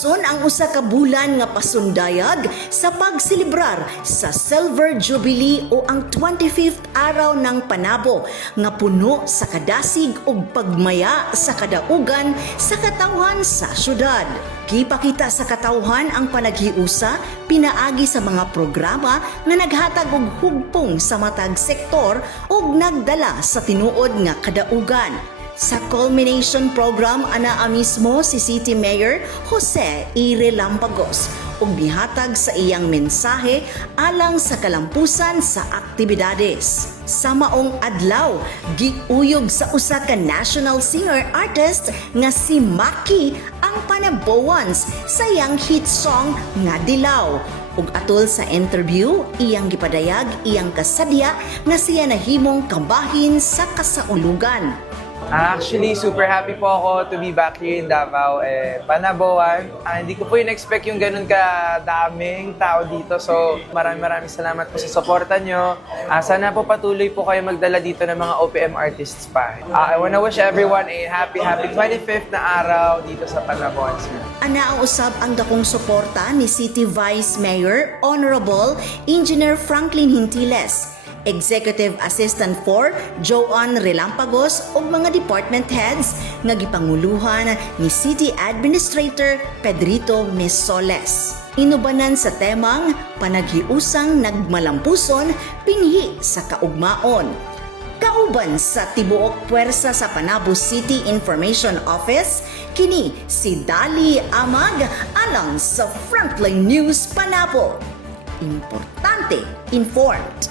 Dason ang usa ka bulan nga pasundayag sa pagselebrar sa Silver Jubilee o ang 25th araw ng panabo nga puno sa kadasig ug pagmaya sa kadaugan sa katawhan sa syudad. Gipakita sa katawhan ang panaghiusa pinaagi sa mga programa nga naghatag og hugpong sa matag sektor ug nagdala sa tinuod nga kadaugan. Sa culmination program ana mismo si City Mayor Jose E. Relampagos ug bihatag sa iyang mensahe alang sa kalampusan sa aktibidades. Sa maong adlaw, giuyog sa usa ka national singer artist nga si Maki ang panabowans sa iyang hit song nga Dilaw. Ug atol sa interview, iyang gipadayag iyang kasadya nga siya nahimong kabahin sa kasaulugan. Actually, super happy po ako to be back here in Davao, Panaboan. Hindi ko po in-expect yung ganun kadaming tao dito. So, maraming salamat po sa suporta nyo. Sana po patuloy po kayo magdala dito ng mga OPM artists pa. I wanna wish everyone a happy 25th na araw dito sa Panaboan. Ana ang usab ang dakong suporta ni City Vice Mayor Honorable Engineer Franklin Hintiles, Executive Assistant 4 Joan Relampagos ug mga department heads nga gipanguluhan ni City Administrator Pedrito Mesoles. Inubanan sa temang panaghiusang nagmalampuson pinhi sa kaugmaon. Kauban sa tibuok puwersa sa Panabo City Information Office, kini si Dali Amag alang sa Frontline News Panabo. Importante, informed.